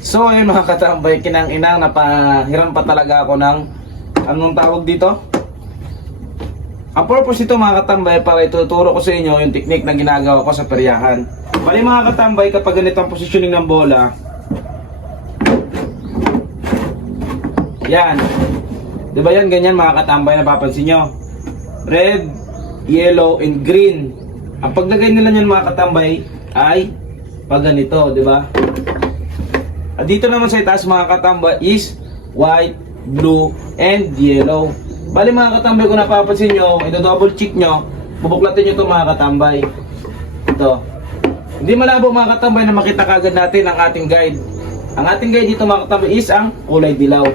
So ayun mga katambay, kinang-inang napahiram pa talaga ako ng anong tawag dito? Ang purpose nito mga katambay para ituturo ko sa inyo yung technique na ginagawa ko sa peryahan. Bali mga katambay, kapag ganito ang positioning ng bola, yan. Diba yan, ganyan mga katambay, napapansin nyo? Red, yellow, and green. Ang paglagay nila niyan mga katambay ay pag ganito, diba? At dito naman sa itaas mga katambay is white, blue, and yellow. Bali mga katambay, kung napapansin nyo, ito-double check nyo, bubuklatin nyo ito mga katambay. Ito. Hindi malabo mga katambay na makita kagad natin ang ating guide. Ang ating guide dito mga katambay is ang kulay dilaw.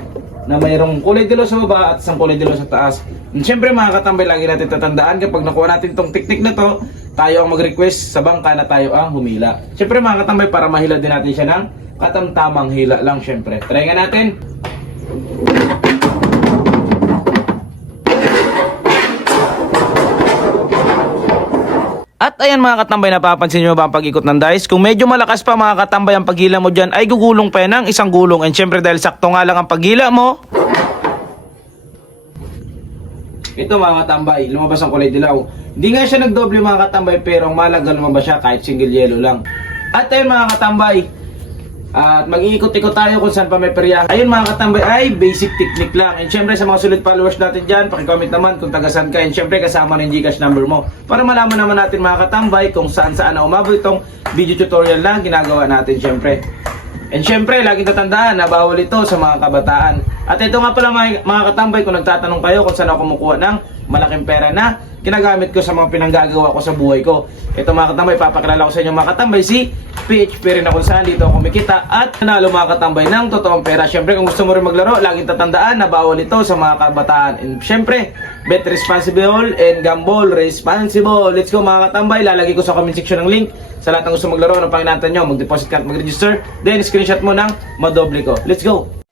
Na mayroong kulay dilaw sa baba at isang kulay dilaw sa taas. And syempre mga katambay, lagi natin tatandaan kapag nakuha natin itong technique na to, tayo ang mag-request sa bangka na tayo ang humila. Syempre mga katambay, para mahila din natin siya ng katamtamang hila lang syempre. Try nga natin. At ayan mga katambay, napapansin nyo ba ang pag-ikot ng dice? Kung medyo malakas pa mga katambay ang paghila mo dyan, ay gugulong pa yan ng isang gulong. And syempre dahil sakto nga lang ang paghila mo, ito mga katambay, lumabas ang kulay dilaw. Hindi nga siya nagdoble mga katambay, pero ang malaga lumabas siya kahit single yellow lang. At ayun mga katambay, at mag-iikot-ikot tayo kung saan pa may peryahan. Ayun mga katambay, ay basic technique lang. And syempre sa mga solid followers natin dyan, pakicomment naman kung taga-saan ka. And syempre kasama rin Gcash number mo, para malaman naman natin mga katambay kung saan-saan na umabot itong video tutorial na ginagawa natin syempre. And syempre, laging tatandaan na bawal ito sa mga kabataan. At ito nga pala mga katambay, kung nagtatanong kayo kung saan ako kumukuha ng malaking pera na ginagamit ko sa mga pinanggagawa ko sa buhay ko. Ito mga katambay, papakilala ko sa inyo mga katambay, si PHP rin ako saan dito ako kumikita at nanalo mga katambay ng totoong pera. Syempre kung gusto mo rin maglaro, laging tatandaan na bawal ito sa mga kabataan. And syempre, bet responsible and gamble responsible. Let's go mga katambay, lalagay ko sa comment section ng link sa lahat ng gusto maglaro. Anong panginatan nyo, mag-deposit ka at mag-register, then screenshot mo ng madoble ko. Let's go!